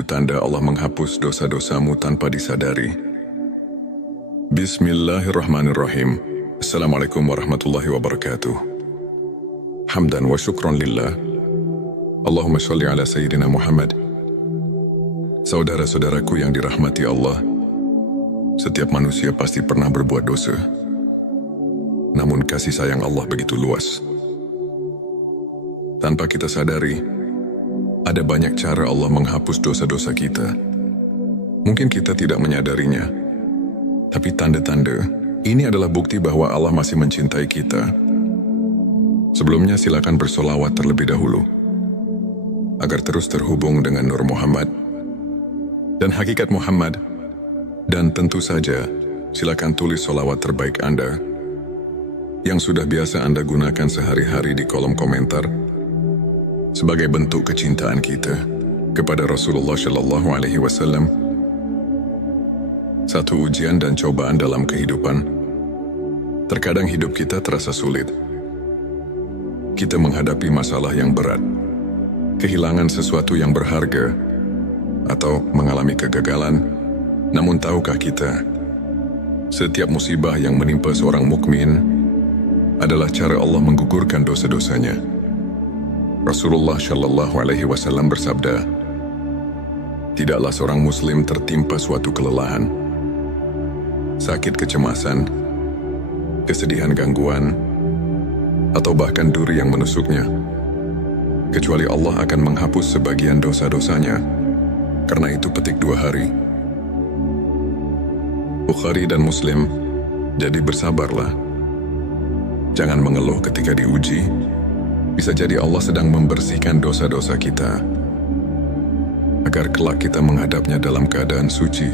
tanda Allah menghapus dosa-dosamu tanpa disadari. Bismillahirrahmanirrahim. Assalamualaikum warahmatullahi wabarakatuh. Hamdan wa syukran lillah. Allahumma sholli ala Sayyidina Muhammad. Saudara-saudaraku yang dirahmati Allah, setiap manusia pasti pernah berbuat dosa. Namun kasih sayang Allah begitu luas. Tanpa kita sadari, ada banyak cara Allah menghapus dosa-dosa kita. Mungkin kita tidak menyadarinya, tapi tanda-tanda ini adalah bukti bahwa Allah masih mencintai kita. Sebelumnya silakan bersolawat terlebih dahulu, agar terus terhubung dengan Nur Muhammad dan hakikat Muhammad. Dan tentu saja, silakan tulis solawat terbaik Anda yang sudah biasa Anda gunakan sehari-hari di kolom komentar sebagai bentuk kecintaan kita kepada Rasulullah Shallallahu Alaihi Wasallam. Satu ujian dan cobaan dalam kehidupan. Terkadang hidup kita terasa sulit. Kita menghadapi masalah yang berat, kehilangan sesuatu yang berharga, atau mengalami kegagalan. Namun tahukah kita, setiap musibah yang menimpa seorang mukmin adalah cara Allah menggugurkan dosa-dosanya. Rasulullah Shallallahu Alaihi Wasallam bersabda, tidaklah seorang muslim tertimpa suatu kelelahan, sakit kecemasan, kesedihan gangguan, atau bahkan duri yang menusuknya, kecuali Allah akan menghapus sebagian dosa-dosanya. Karena itu petik 2 hari. Bukhari dan Muslim, jadi bersabarlah. Jangan mengeluh ketika diuji. Bisa jadi Allah sedang membersihkan dosa-dosa kita, agar kelak kita menghadapnya dalam keadaan suci.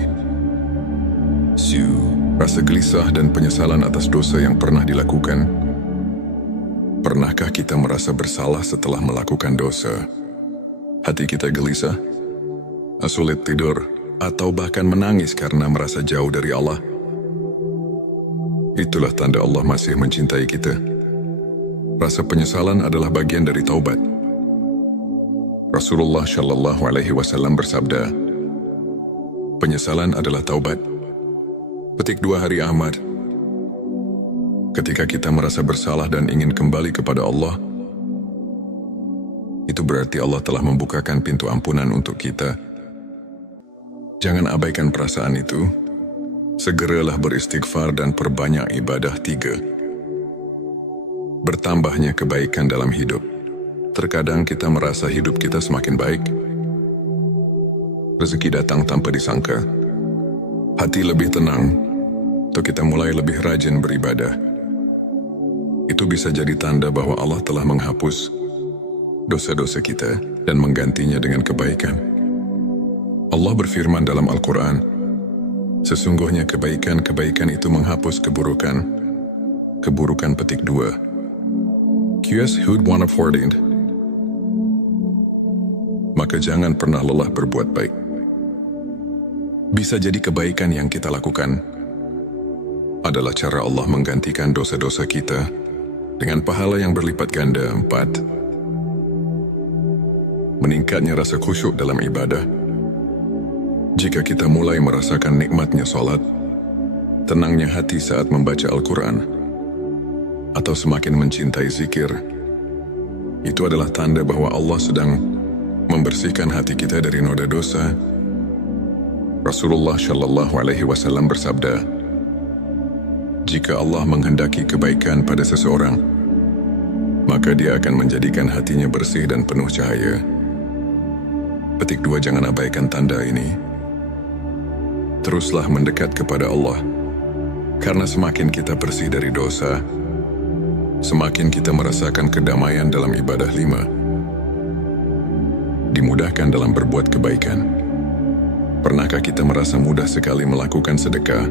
Rasa gelisah dan penyesalan atas dosa yang pernah dilakukan. Pernahkah kita merasa bersalah setelah melakukan dosa? Hati kita gelisah, sulit tidur, atau bahkan menangis karena merasa jauh dari Allah. Itulah tanda Allah masih mencintai kita. Rasa penyesalan adalah bagian dari taubat. Rasulullah Shallallahu Alaihi Wasallam bersabda, penyesalan adalah taubat. Petik 2 hari Ahmad. Ketika kita merasa bersalah dan ingin kembali kepada Allah, itu berarti Allah telah membukakan pintu ampunan untuk kita. Jangan abaikan perasaan itu. Segeralah beristighfar dan perbanyak ibadah. 3. Bertambahnya kebaikan dalam hidup. Terkadang kita merasa hidup kita semakin baik. Rezeki datang tanpa disangka. Hati lebih tenang, atau kita mulai lebih rajin beribadah. Itu bisa jadi tanda bahwa Allah telah menghapus dosa-dosa kita dan menggantinya dengan kebaikan. Allah berfirman dalam Al-Quran, sesungguhnya kebaikan-kebaikan itu menghapus keburukan. Keburukan petik 2. QS Hud 114. Maka jangan pernah lelah berbuat baik. Bisa jadi kebaikan yang kita lakukan adalah cara Allah menggantikan dosa-dosa kita dengan pahala yang berlipat ganda. 4. Meningkatnya rasa khusyuk dalam ibadah. Jika kita mulai merasakan nikmatnya salat, tenangnya hati saat membaca Al-Quran, atau semakin mencintai zikir, itu adalah tanda bahwa Allah sedang membersihkan hati kita dari noda dosa. Rasulullah Shallallahu Alaihi Wasallam bersabda, jika Allah menghendaki kebaikan pada seseorang, maka Dia akan menjadikan hatinya bersih dan penuh cahaya. Petik 2. Jangan abaikan tanda ini. Teruslah mendekat kepada Allah, karena semakin kita bersih dari dosa, semakin kita merasakan kedamaian dalam ibadah. 5. Dimudahkan dalam berbuat kebaikan. Pernahkah kita merasa mudah sekali melakukan sedekah,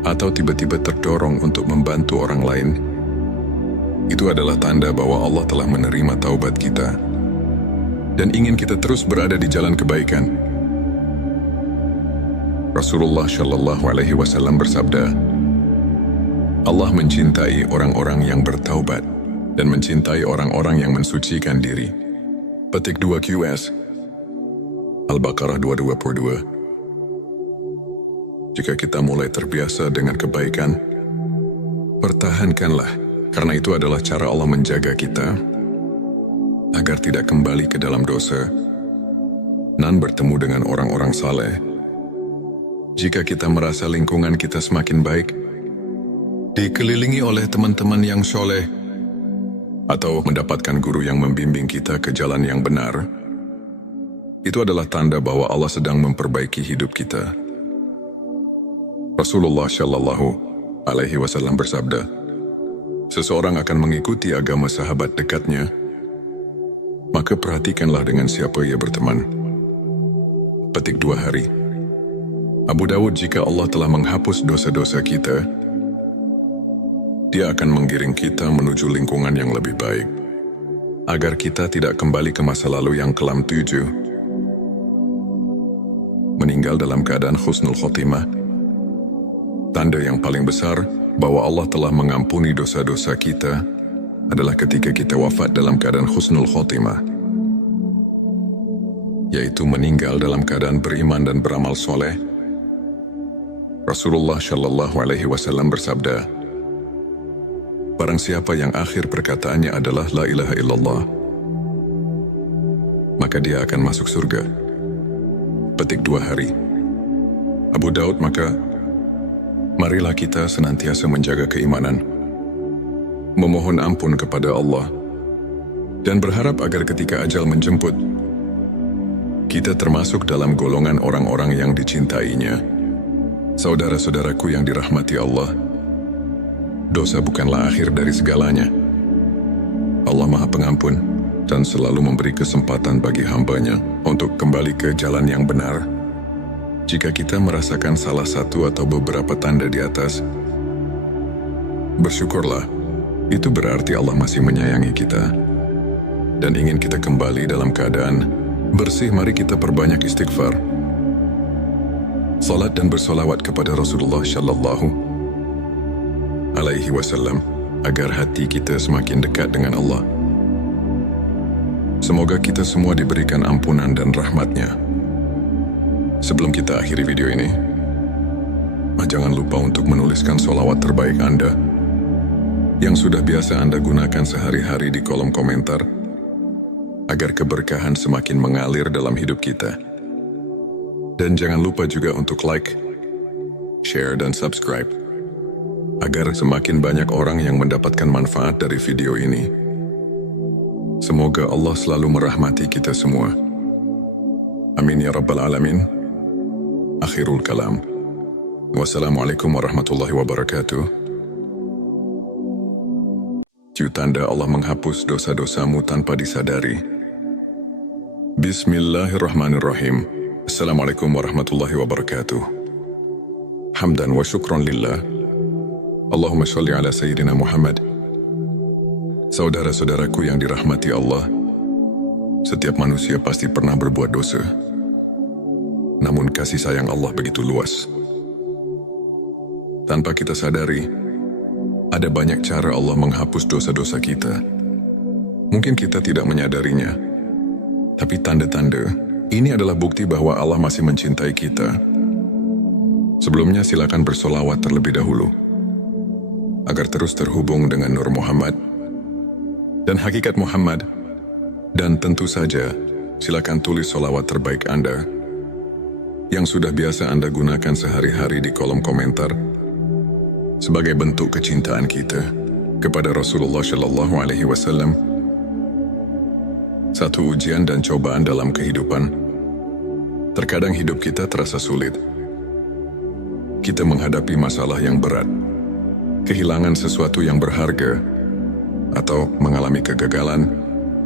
atau tiba-tiba terdorong untuk membantu orang lain? Itu adalah tanda bahwa Allah telah menerima taubat kita dan ingin kita terus berada di jalan kebaikan. Rasulullah Shallallahu Alaihi Wasallam bersabda, Allah mencintai orang-orang yang bertaubat dan mencintai orang-orang yang mensucikan diri. Petik 2 QS. Al-Baqarah 222. Jika kita mulai terbiasa dengan kebaikan, pertahankanlah, karena itu adalah cara Allah menjaga kita agar tidak kembali ke dalam dosa dan bertemu dengan orang-orang saleh. Jika kita merasa lingkungan kita semakin baik, dikelilingi oleh teman-teman yang soleh, atau mendapatkan guru yang membimbing kita ke jalan yang benar, itu adalah tanda bahwa Allah sedang memperbaiki hidup kita. Rasulullah Shallallahu Alaihi Wasallam bersabda, seseorang akan mengikuti agama sahabat dekatnya, maka perhatikanlah dengan siapa ia berteman. Petik 2 hari. Abu Dawud, jika Allah telah menghapus dosa-dosa kita, Dia akan menggiring kita menuju lingkungan yang lebih baik, agar kita tidak kembali ke masa lalu yang kelam. 7. Meninggal dalam keadaan husnul khotimah. Tanda yang paling besar bahwa Allah telah mengampuni dosa-dosa kita adalah ketika kita wafat dalam keadaan husnul khotimah, yaitu meninggal dalam keadaan beriman dan beramal soleh. Rasulullah Shallallahu Alaihi Wasallam bersabda, barang siapa yang akhir perkataannya adalah La ilaha illallah, maka dia akan masuk surga. Petik 2 hari. Abu Daud, maka marilah kita senantiasa menjaga keimanan, memohon ampun kepada Allah, dan berharap agar ketika ajal menjemput, kita termasuk dalam golongan orang-orang yang dicintainya. Saudara-saudaraku yang dirahmati Allah, dosa bukanlah akhir dari segalanya. Allah Maha Pengampun dan selalu memberi kesempatan bagi hambanya untuk kembali ke jalan yang benar. Jika kita merasakan salah satu atau beberapa tanda di atas, bersyukurlah. Itu berarti Allah masih menyayangi kita dan ingin kita kembali dalam keadaan bersih. Mari kita perbanyak istighfar, salat dan bersolawat kepada Rasulullah Shallallahu Alaihi Wasallam agar hati kita semakin dekat dengan Allah. Semoga kita semua diberikan ampunan dan rahmatnya. Sebelum kita akhiri video ini, jangan lupa untuk menuliskan sholawat terbaik Anda yang sudah biasa Anda gunakan sehari-hari di kolom komentar, agar keberkahan semakin mengalir dalam hidup kita. Dan jangan lupa juga untuk like, share, dan subscribe, agar semakin banyak orang yang mendapatkan manfaat dari video ini. Semoga Allah selalu merahmati kita semua. Amin ya Rabbal Alamin. Akhirul kalam. Wassalamualaikum warahmatullahi wabarakatuh. Tanda Allah menghapus dosa-dosamu tanpa disadari. Bismillahirrahmanirrahim. Assalamualaikum warahmatullahi wabarakatuh. Hamdan wa syukron lillah. Allahumma sholli ala Sayyidina Muhammad. Saudara-saudaraku yang dirahmati Allah, setiap manusia pasti pernah berbuat dosa. Namun kasih sayang Allah begitu luas. Tanpa kita sadari, ada banyak cara Allah menghapus dosa-dosa kita. Mungkin kita tidak menyadarinya, tapi tanda-tanda ini adalah bukti bahwa Allah masih mencintai kita. Sebelumnya silakan bersolawat terlebih dahulu, agar terus terhubung dengan Nur Muhammad dan hakikat Muhammad. Dan tentu saja, silakan tulis solawat terbaik Anda yang sudah biasa Anda gunakan sehari-hari di kolom komentar, sebagai bentuk kecintaan kita kepada Rasulullah Shallallahu Alaihi Wasallam. Satu ujian dan cobaan dalam kehidupan. Terkadang hidup kita terasa sulit. Kita menghadapi masalah yang berat, kehilangan sesuatu yang berharga, atau mengalami kegagalan.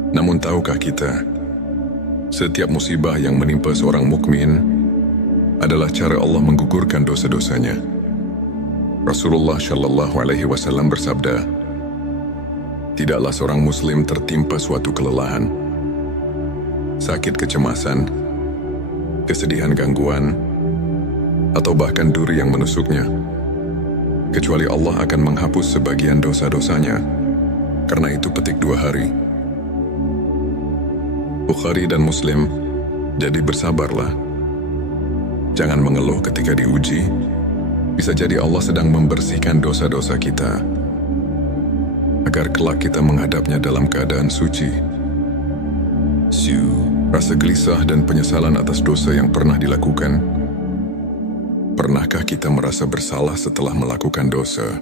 Namun tahukah kita, setiap musibah yang menimpa seorang mukmin adalah cara Allah menggugurkan dosa-dosanya. Rasulullah Shallallahu Alaihi Wasallam bersabda, tidaklah seorang muslim tertimpa suatu kelelahan, sakit, kecemasan, kesedihan, gangguan, atau bahkan duri yang menusuknya, kecuali Allah akan menghapus sebagian dosa-dosanya. Karena itu petik 2 hari. Bukhari dan Muslim Jadi bersabarlah. Jangan mengeluh ketika diuji. Bisa jadi Allah sedang membersihkan dosa-dosa kita, agar kelak kita menghadapnya dalam keadaan suci. Rasa gelisah dan penyesalan atas dosa yang pernah dilakukan. Pernahkah kita merasa bersalah setelah melakukan dosa?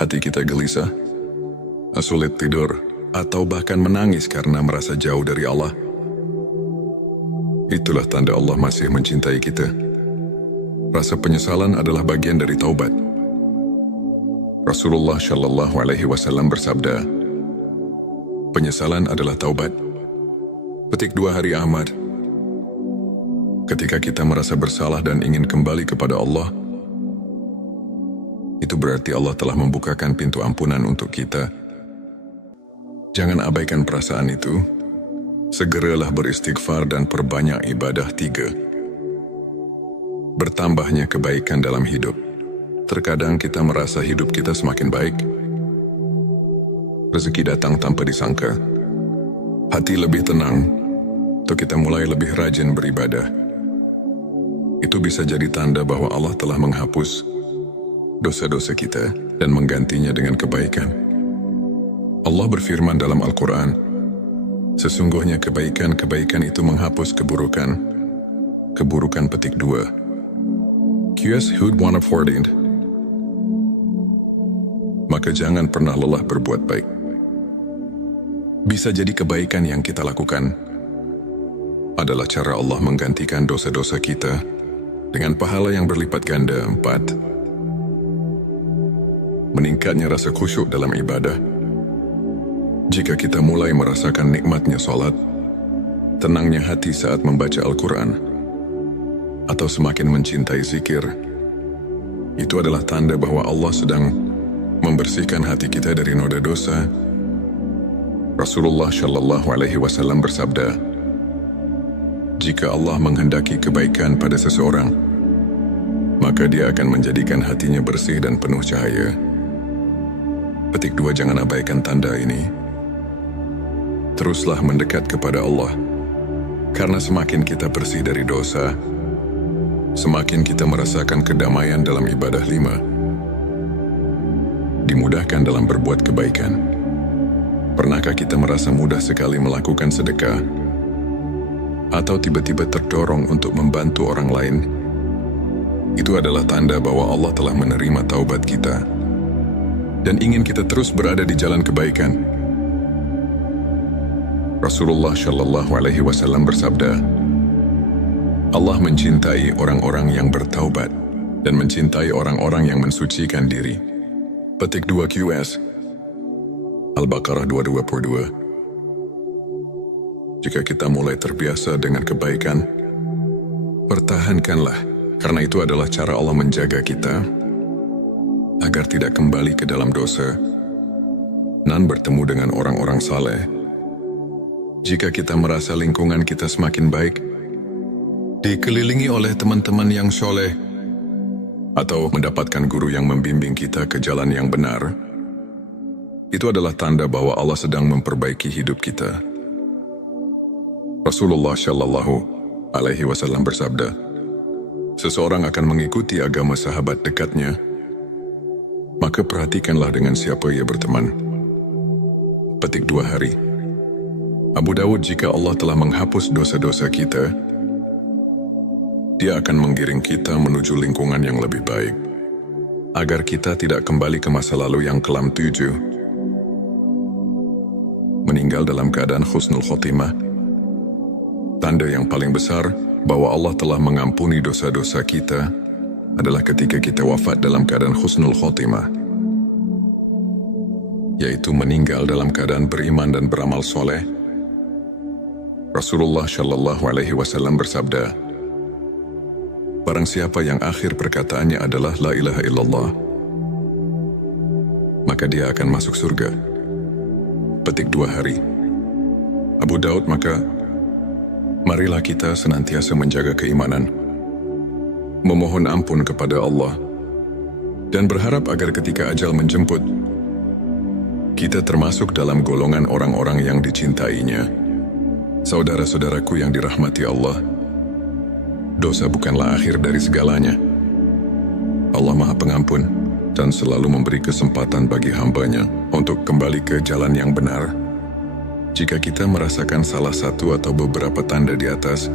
Hati kita gelisah, sulit tidur, atau bahkan menangis karena merasa jauh dari Allah. Itulah tanda Allah masih mencintai kita. Rasa penyesalan adalah bagian dari taubat. Rasulullah Shallallahu Alaihi Wasallam bersabda, penyesalan adalah taubat. Petik 2 Hari Ahmad. Ketika kita merasa bersalah dan ingin kembali kepada Allah, itu berarti Allah telah membukakan pintu ampunan untuk kita. Jangan abaikan perasaan itu. Segeralah beristighfar dan perbanyak ibadah. 3. Bertambahnya kebaikan dalam hidup. Terkadang kita merasa hidup kita semakin baik. Rezeki datang tanpa disangka. Hati lebih tenang, atau kita mulai lebih rajin beribadah. Itu bisa jadi tanda bahwa Allah telah menghapus dosa-dosa kita dan menggantinya dengan kebaikan. Allah berfirman dalam Al-Quran, sesungguhnya kebaikan-kebaikan itu menghapus keburukan. Keburukan petik 2. QS Hud 114. Maka jangan pernah lelah berbuat baik. Bisa jadi kebaikan yang kita lakukan adalah cara Allah menggantikan dosa-dosa kita dengan pahala yang berlipat ganda. 4. Meningkatnya rasa khusyuk dalam ibadah. Jika kita mulai merasakan nikmatnya salat, tenangnya hati saat membaca Al-Quran, atau semakin mencintai zikir, itu adalah tanda bahwa Allah sedang membersihkan hati kita dari noda dosa. Rasulullah Shallallahu Alaihi Wasallam bersabda, jika Allah menghendaki kebaikan pada seseorang, maka Dia akan menjadikan hatinya bersih dan penuh cahaya. Petik 2. Jangan abaikan tanda ini. Teruslah mendekat kepada Allah, karena semakin kita bersih dari dosa, semakin kita merasakan kedamaian dalam ibadah. 5. Dimudahkan dalam berbuat kebaikan. Pernahkah kita merasa mudah sekali melakukan sedekah? Atau tiba-tiba terdorong untuk membantu orang lain? Itu adalah tanda bahwa Allah telah menerima taubat kita dan ingin kita terus berada di jalan kebaikan. Rasulullah Shallallahu Alaihi Wasallam bersabda, Allah mencintai orang-orang yang bertaubat dan mencintai orang-orang yang mensucikan diri. Petik 2 QS Al-Baqarah 222. Jika kita mulai terbiasa dengan kebaikan, pertahankanlah, karena itu adalah cara Allah menjaga kita agar tidak kembali ke dalam dosa dan bertemu dengan orang-orang saleh. Jika kita merasa lingkungan kita semakin baik, dikelilingi oleh teman-teman yang soleh, atau mendapatkan guru yang membimbing kita ke jalan yang benar, itu adalah tanda bahwa Allah sedang memperbaiki hidup kita. Rasulullah Shallallahu Alaihi Wasallam bersabda, seseorang akan mengikuti agama sahabat dekatnya, maka perhatikanlah dengan siapa ia berteman. Petik 2 hari. Abu Dawud, jika Allah telah menghapus dosa-dosa kita, Dia akan menggiring kita menuju lingkungan yang lebih baik, agar kita tidak kembali ke masa lalu yang kelam. 7. Meninggal dalam keadaan husnul khotimah. Tanda yang paling besar bahwa Allah telah mengampuni dosa-dosa kita adalah ketika kita wafat dalam keadaan husnul khotimah, yaitu meninggal dalam keadaan beriman dan beramal soleh. Rasulullah Shallallahu Alaihi Wasallam bersabda, barang siapa yang akhir perkataannya adalah La ilaha illallah, maka dia akan masuk surga. Petik 2 hari. Abu Daud, maka marilah kita senantiasa menjaga keimanan, memohon ampun kepada Allah, dan berharap agar ketika ajal menjemput, kita termasuk dalam golongan orang-orang yang dicintainya. Saudara-saudaraku yang dirahmati Allah, dosa bukanlah akhir dari segalanya. Allah Maha Pengampun dan selalu memberi kesempatan bagi hamba-Nya untuk kembali ke jalan yang benar. Jika kita merasakan salah satu atau beberapa tanda di atas,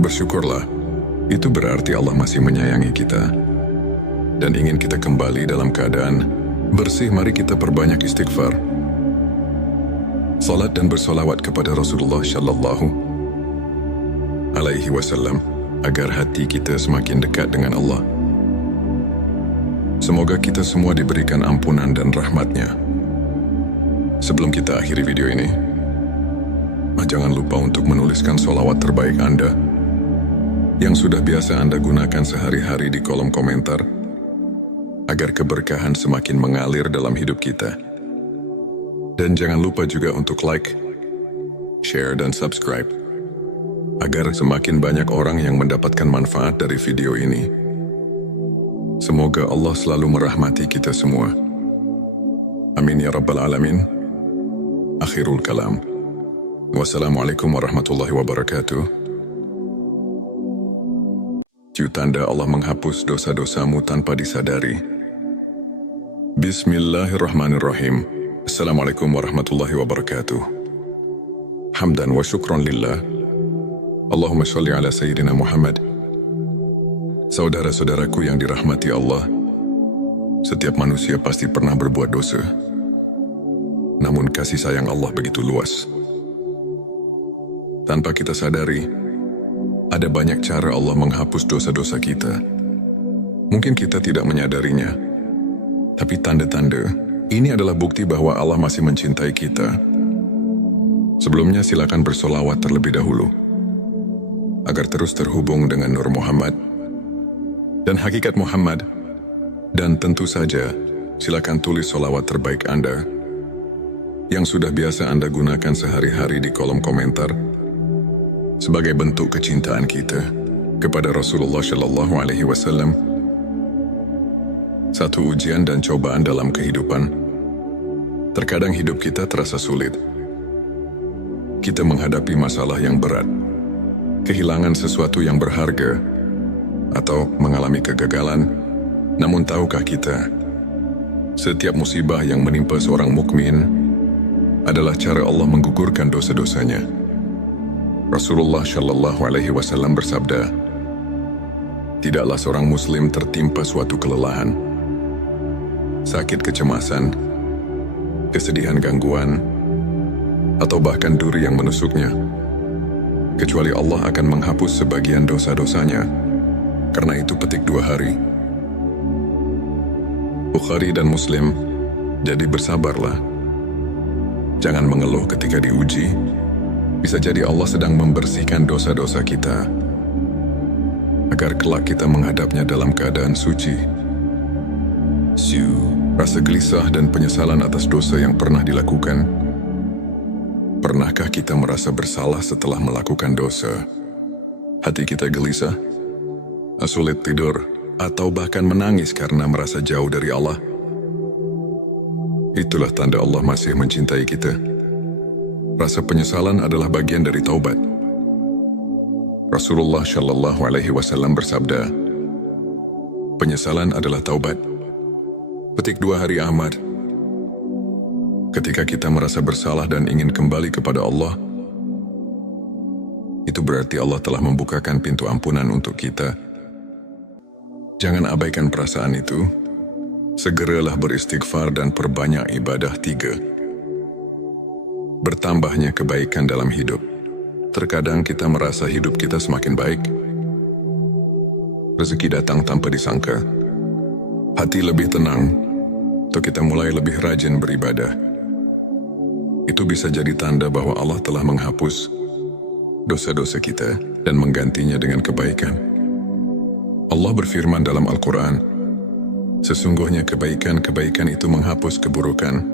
bersyukurlah. Itu berarti Allah masih menyayangi kita dan ingin kita kembali dalam keadaan bersih. Mari kita perbanyak istighfar, salat dan bersolawat kepada Rasulullah Shallallahu Alaihi Wasallam agar hati kita semakin dekat dengan Allah. Semoga kita semua diberikan ampunan dan rahmat-Nya. Sebelum kita akhiri video ini, jangan lupa untuk menuliskan sholawat terbaik Anda yang sudah biasa Anda gunakan sehari-hari di kolom komentar agar keberkahan semakin mengalir dalam hidup kita. Dan jangan lupa juga untuk like, share, dan subscribe agar semakin banyak orang yang mendapatkan manfaat dari video ini. Semoga Allah selalu merahmati kita semua. Amin ya Rabbal Alamin. Akhirul kalam. Wassalamualaikum warahmatullahi wabarakatuh. Tanda Allah menghapus dosa-dosamu tanpa disadari. Bismillahirrahmanirrahim. Assalamualaikum warahmatullahi wabarakatuh. Hamdan wa syukran lillah. Allahumma sholli ala Sayyidina Muhammad. Saudara-saudaraku yang dirahmati Allah, setiap manusia pasti pernah berbuat dosa. Namun kasih sayang Allah begitu luas. Tanpa kita sadari, ada banyak cara Allah menghapus dosa-dosa kita. Mungkin kita tidak menyadarinya, tapi tanda-tanda ini adalah bukti bahwa Allah masih mencintai kita. Sebelumnya silakan bersolawat terlebih dahulu agar terus terhubung dengan Nur Muhammad dan hakikat Muhammad. Dan tentu saja, silakan tulis solawat terbaik Anda yang sudah biasa Anda gunakan sehari-hari di kolom komentar sebagai bentuk kecintaan kita kepada Rasulullah Shallallahu Alaihi Wasallam. Satu ujian dan cobaan dalam kehidupan. Terkadang hidup kita terasa sulit. Kita menghadapi masalah yang berat, kehilangan sesuatu yang berharga, atau mengalami kegagalan. Namun tahukah kita, setiap musibah yang menimpa seorang mukmin adalah cara Allah menggugurkan dosa-dosanya. Rasulullah Shallallahu Alaihi Wasallam bersabda, tidaklah seorang muslim tertimpa suatu kelelahan, sakit kecemasan, kesedihan gangguan, atau bahkan duri yang menusuknya, kecuali Allah akan menghapus sebagian dosa-dosanya. Karena itu petik 2 hari. Bukhari dan Muslim. Jadi bersabarlah. Jangan mengeluh ketika diuji. Bisa jadi Allah sedang membersihkan dosa-dosa kita agar kelak kita menghadapnya dalam keadaan suci. Rasa gelisah dan penyesalan atas dosa yang pernah dilakukan. Pernahkah kita merasa bersalah setelah melakukan dosa? Hati kita gelisah, sulit tidur, atau bahkan menangis karena merasa jauh dari Allah. Itulah tanda Allah masih mencintai kita. Rasa penyesalan adalah bagian dari taubat. Rasulullah Shallallahu Alaihi Wasallam bersabda, penyesalan adalah taubat. Petik 2 hari Ahmad. Ketika kita merasa bersalah dan ingin kembali kepada Allah, itu berarti Allah telah membukakan pintu ampunan untuk kita. Jangan abaikan perasaan itu. Segeralah beristighfar dan perbanyak ibadah. 3. Bertambahnya kebaikan dalam hidup. Terkadang kita merasa hidup kita semakin baik. Rezeki datang tanpa disangka. Hati lebih tenang, atau kita mulai lebih rajin beribadah. Itu bisa jadi tanda bahwa Allah telah menghapus dosa-dosa kita dan menggantinya dengan kebaikan. Allah berfirman dalam Al-Quran, sesungguhnya kebaikan-kebaikan itu menghapus keburukan.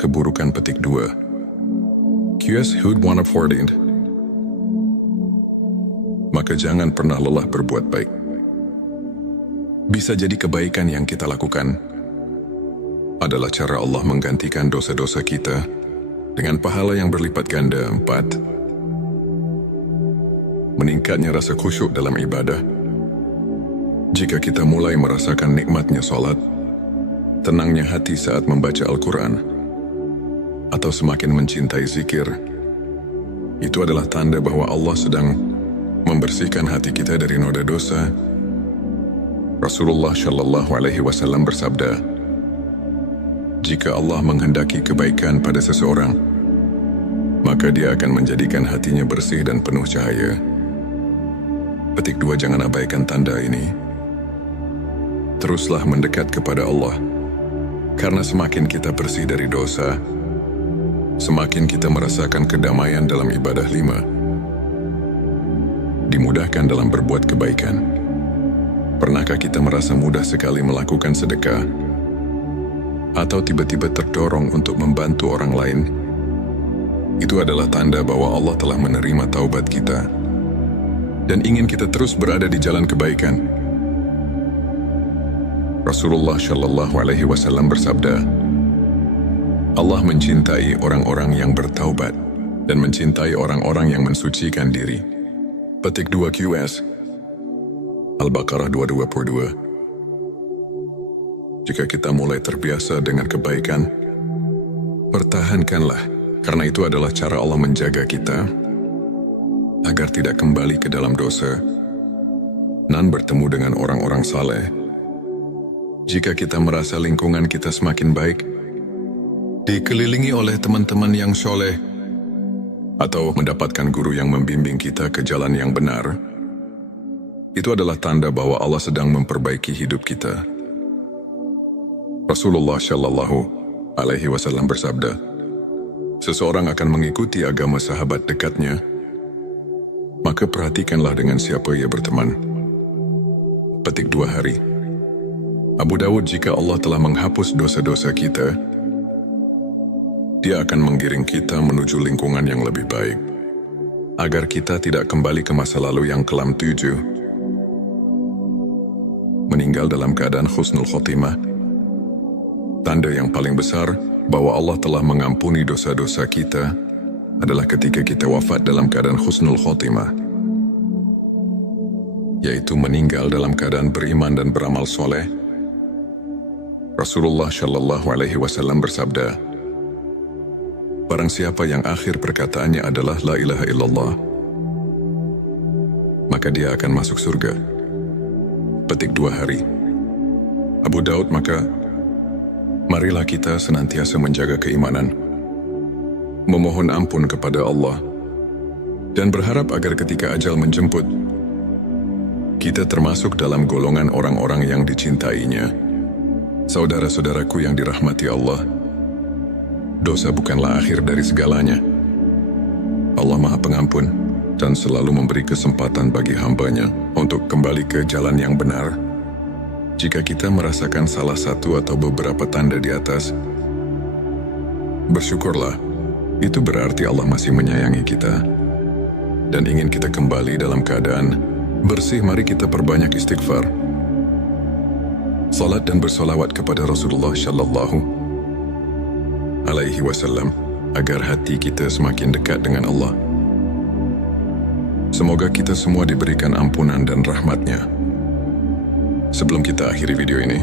Keburukan petik 2. QS Hud 114. Maka jangan pernah lelah berbuat baik. Bisa jadi kebaikan yang kita lakukan adalah cara Allah menggantikan dosa-dosa kita dengan pahala yang berlipat ganda. 4. Meningkatnya rasa khusyuk dalam ibadah. Jika kita mulai merasakan nikmatnya solat, tenangnya hati saat membaca Al-Quran, atau semakin mencintai zikir, itu adalah tanda bahwa Allah sedang membersihkan hati kita dari noda dosa. Rasulullah Shallallahu Alaihi Wasallam bersabda, jika Allah menghendaki kebaikan pada seseorang, maka Dia akan menjadikan hatinya bersih dan penuh cahaya. Petik 2. Jangan abaikan tanda ini. Teruslah mendekat kepada Allah, karena semakin kita bersih dari dosa, semakin kita merasakan kedamaian dalam ibadah. 5. Dimudahkan dalam berbuat kebaikan. Pernahkah kita merasa mudah sekali melakukan sedekah, atau tiba-tiba terdorong untuk membantu orang lain? Itu adalah tanda bahwa Allah telah menerima taubat kita dan ingin kita terus berada di jalan kebaikan. Rasulullah Shallallahu Alaihi Wasallam bersabda, Allah mencintai orang-orang yang bertaubat dan mencintai orang-orang yang mensucikan diri. Petik 2 QS Al-Baqarah 222. Jika kita mulai terbiasa dengan kebaikan, pertahankanlah, karena itu adalah cara Allah menjaga kita agar tidak kembali ke dalam dosa dan bertemu dengan orang-orang saleh. Jika kita merasa lingkungan kita semakin baik, dikelilingi oleh teman-teman yang soleh, atau mendapatkan guru yang membimbing kita ke jalan yang benar, itu adalah tanda bahwa Allah sedang memperbaiki hidup kita. Rasulullah Shallallahu Alaihi Wasallam bersabda, seseorang akan mengikuti agama sahabat dekatnya, maka perhatikanlah dengan siapa ia berteman. Petik 2 hari. Abu Dawud, jika Allah telah menghapus dosa-dosa kita, Dia akan menggiring kita menuju lingkungan yang lebih baik, agar kita tidak kembali ke masa lalu yang kelam. 7. Meninggal dalam keadaan husnul khotimah. Tanda yang paling besar bahwa Allah telah mengampuni dosa-dosa kita adalah ketika kita wafat dalam keadaan husnul khotimah, yaitu meninggal dalam keadaan beriman dan beramal soleh. Rasulullah Shallallahu Alaihi Wasallam bersabda, barang siapa yang akhir perkataannya adalah La ilaha illallah, maka dia akan masuk surga. Petik 2 hari. Abu Daud, maka marilah kita senantiasa menjaga keimanan, memohon ampun kepada Allah, dan berharap agar ketika ajal menjemput, kita termasuk dalam golongan orang-orang yang dicintainya. Saudara-saudaraku yang dirahmati Allah, dosa bukanlah akhir dari segalanya. Allah Maha Pengampun dan selalu memberi kesempatan bagi hamba-Nya untuk kembali ke jalan yang benar. Jika kita merasakan salah satu atau beberapa tanda di atas, bersyukurlah. Itu berarti Allah masih menyayangi kita dan ingin kita kembali dalam keadaan bersih. Mari kita perbanyak istighfar, salat dan bersolawat kepada Rasulullah Shallallahu Alaihi Wasallam agar hati kita semakin dekat dengan Allah. Semoga kita semua diberikan ampunan dan rahmat-Nya. Sebelum kita akhiri video ini,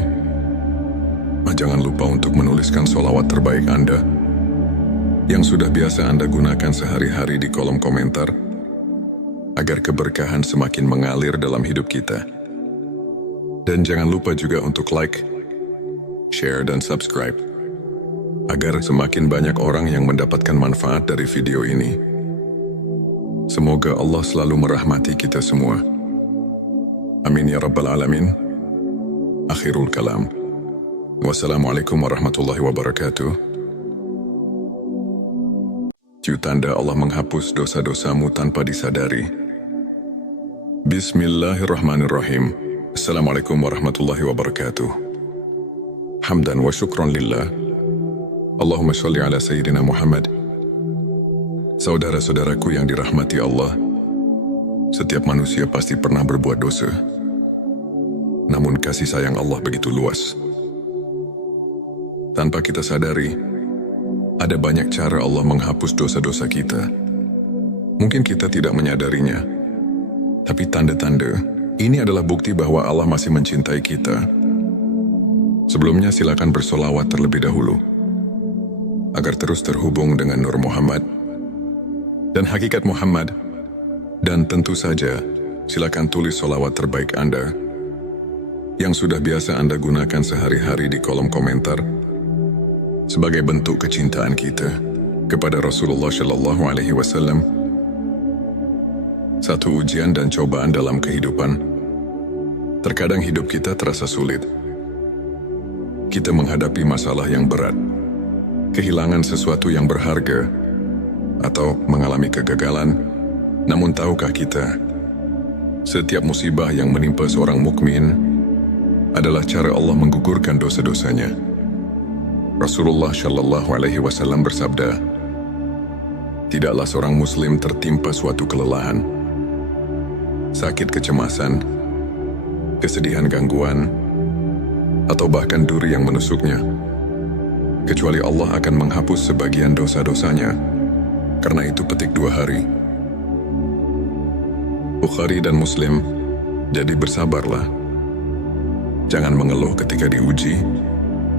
jangan lupa untuk menuliskan sholawat terbaik Anda yang sudah biasa Anda gunakan sehari-hari di kolom komentar, agar keberkahan semakin mengalir dalam hidup kita. Dan jangan lupa juga untuk like, share, dan subscribe, agar semakin banyak orang yang mendapatkan manfaat dari video ini. Semoga Allah selalu merahmati kita semua. Amin ya Rabbal Alamin. Akhirul kalam. Wassalamualaikum warahmatullahi wabarakatuh. Tanda Allah menghapus dosa-dosamu tanpa disadari. Bismillahirrahmanirrahim. Assalamualaikum warahmatullahi wabarakatuh. Hamdan wa syukran lillah. Allahumma sholli ala Sayyidina Muhammad. Saudara-saudaraku yang dirahmati Allah, setiap manusia pasti pernah berbuat dosa. Namun kasih sayang Allah begitu luas. Tanpa kita sadari, Ada banyak cara Allah menghapus dosa-dosa kita. Mungkin kita tidak menyadarinya, tapi tanda-tanda ini adalah bukti bahwa Allah masih mencintai kita. Sebelumnya silakan bersolawat terlebih dahulu, agar terus terhubung dengan Nur Muhammad dan hakikat Muhammad. Dan tentu saja, silakan tulis solawat terbaik Anda yang sudah biasa Anda gunakan sehari-hari di kolom komentar sebagai bentuk kecintaan kita kepada Rasulullah Shallallahu Alaihi Wasallam. Satu ujian dan cobaan dalam kehidupan. Terkadang hidup kita terasa sulit. Kita menghadapi masalah yang berat, kehilangan sesuatu yang berharga, atau mengalami kegagalan. Namun tahukah kita, setiap musibah yang menimpa seorang mukmin adalah cara Allah menggugurkan dosa-dosanya. Rasulullah Shallallahu Alaihi Wasallam bersabda, tidaklah seorang muslim tertimpa suatu kelelahan, sakit kecemasan, kesedihan gangguan, atau bahkan duri yang menusuknya, kecuali Allah akan menghapus sebagian dosa-dosanya. Karena itu petik 2 hari. Bukhari dan Muslim, jadi bersabarlah. Jangan mengeluh ketika diuji.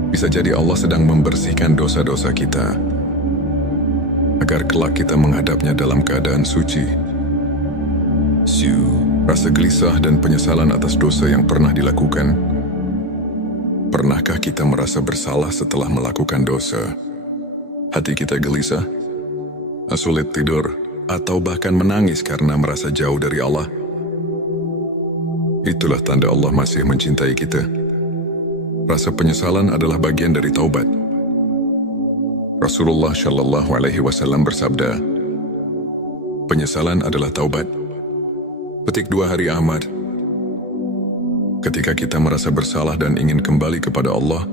Bisa jadi Allah sedang membersihkan dosa-dosa kita, agar kelak kita menghadapnya dalam keadaan suci. Rasa gelisah dan penyesalan atas dosa yang pernah dilakukan. Pernahkah kita merasa bersalah setelah melakukan dosa? Hati kita gelisah, sulit tidur, atau bahkan menangis karena merasa jauh dari Allah. Itulah tanda Allah masih mencintai kita. Rasa penyesalan adalah bagian dari taubat. Rasulullah Shallallahu Alaihi Wasallam bersabda, penyesalan adalah taubat. Petik 2 hari Ahmad. Ketika kita merasa bersalah dan ingin kembali kepada Allah,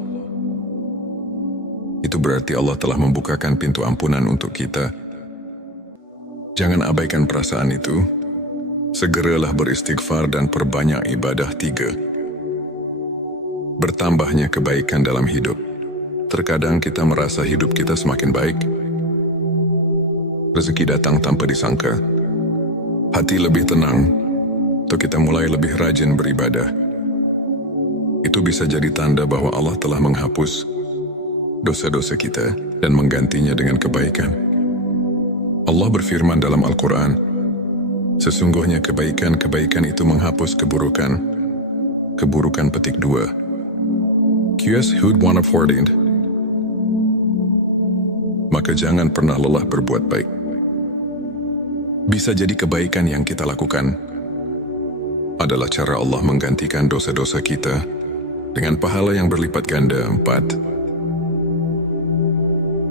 itu berarti Allah telah membukakan pintu ampunan untuk kita. Jangan abaikan perasaan itu. Segeralah beristighfar dan perbanyak ibadah. 3. Bertambahnya kebaikan dalam hidup. Terkadang kita merasa hidup kita semakin baik. Rezeki datang tanpa disangka. Hati lebih tenang, atau kita mulai lebih rajin beribadah. Itu bisa jadi tanda bahwa Allah telah menghapus dosa-dosa kita dan menggantinya dengan kebaikan. Allah berfirman dalam Al-Quran, sesungguhnya kebaikan-kebaikan itu menghapus keburukan. Keburukan petik 2. QS Hud 114. Maka jangan pernah lelah berbuat baik. Bisa jadi kebaikan yang kita lakukan adalah cara Allah menggantikan dosa-dosa kita dengan pahala yang berlipat ganda. 4.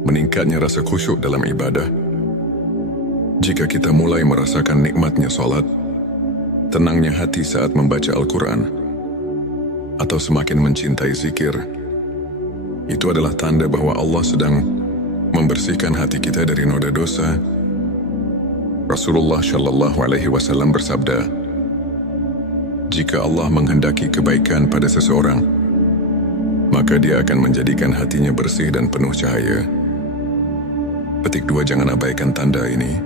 Meningkatnya rasa khusyuk dalam ibadah. Jika kita mulai merasakan nikmatnya salat, tenangnya hati saat membaca Al-Quran, atau semakin mencintai zikir, itu adalah tanda bahwa Allah sedang membersihkan hati kita dari noda dosa. Rasulullah Shallallahu Alaihi Wasallam bersabda, jika Allah menghendaki kebaikan pada seseorang, maka Dia akan menjadikan hatinya bersih dan penuh cahaya. Petik 2. Jangan abaikan tanda ini.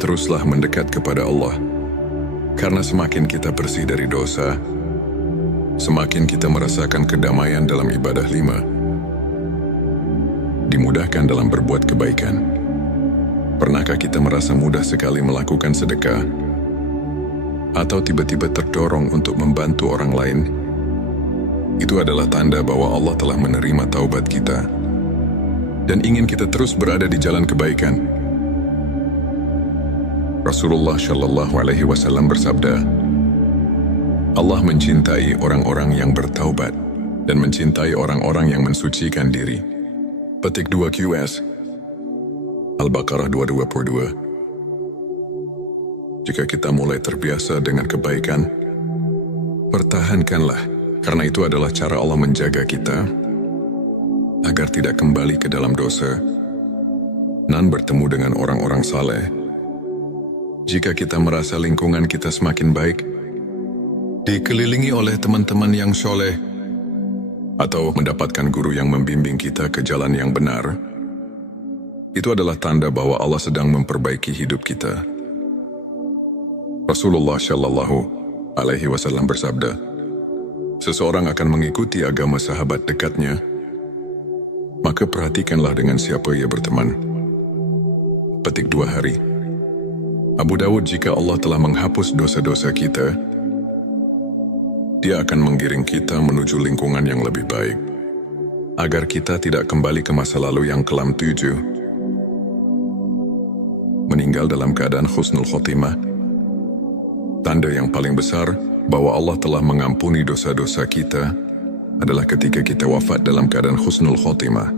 Teruslah mendekat kepada Allah, karena semakin kita bersih dari dosa, semakin kita merasakan kedamaian dalam ibadah. 5. Dimudahkan dalam berbuat kebaikan. Pernahkah kita merasa mudah sekali melakukan sedekah, atau tiba-tiba terdorong untuk membantu orang lain? Itu adalah tanda bahwa Allah telah menerima taubat kita dan ingin kita terus berada di jalan kebaikan. Rasulullah Shallallahu Alaihi Wasallam bersabda, Allah mencintai orang-orang yang bertaubat dan mencintai orang-orang yang mensucikan diri. Petik 2 QS Al-Baqarah 222. Jika kita mulai terbiasa dengan kebaikan, pertahankanlah, karena itu adalah cara Allah menjaga kita agar tidak kembali ke dalam dosa dan bertemu dengan orang-orang saleh. Jika kita merasa lingkungan kita semakin baik, dikelilingi oleh teman-teman yang soleh, atau mendapatkan guru yang membimbing kita ke jalan yang benar, itu adalah tanda bahwa Allah sedang memperbaiki hidup kita. Rasulullah Shallallahu Alaihi Wasallam bersabda, seseorang akan mengikuti agama sahabat dekatnya, maka perhatikanlah dengan siapa ia berteman. Petik 2 hari. Abu Dawud, jika Allah telah menghapus dosa-dosa kita, Dia akan menggiring kita menuju lingkungan yang lebih baik, agar kita tidak kembali ke masa lalu yang kelam 7, meninggal dalam keadaan husnul khotimah. Tanda yang paling besar bahwa Allah telah mengampuni dosa-dosa kita adalah ketika kita wafat dalam keadaan husnul khotimah.